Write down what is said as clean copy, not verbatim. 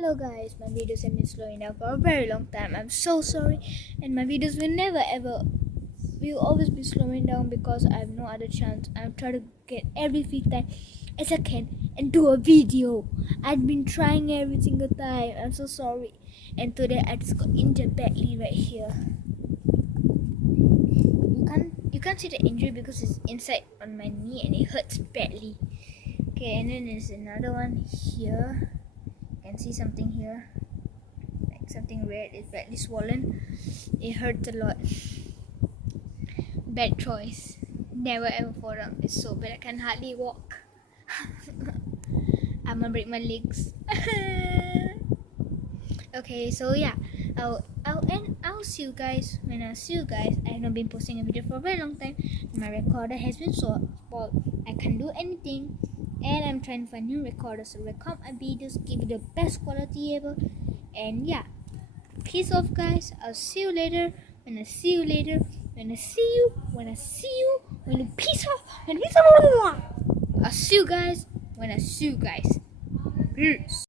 Hello guys, my videos have been slowing down for a very long time. I'm so sorry, and my videos will always be slowing down because I have no other chance. I'm trying to get every free time as I can and do a video. I've been trying every single time. I'm so sorry. And today I just got injured badly right here. You can't see the injury because it's inside on my knee and it hurts badly. Okay, and then there's another one here. You can see something here, like something red. It's badly swollen. It hurts a lot. Bad choice. Never ever fall down. It's so bad. I can hardly walk. I'm gonna break my legs. Okay, so yeah, I'll see you guys when I see you guys. I have not been posting a video for a very long time. My recorder has been so spoiled. I can't do anything, and I'm trying to find new recorders to record my videos, give you the best quality ever. And yeah, peace off, guys. I'll see you later. When I see you later. When I see you. When I see you. When you peace off. When peace off. I'll see you guys when I see you guys. Peace.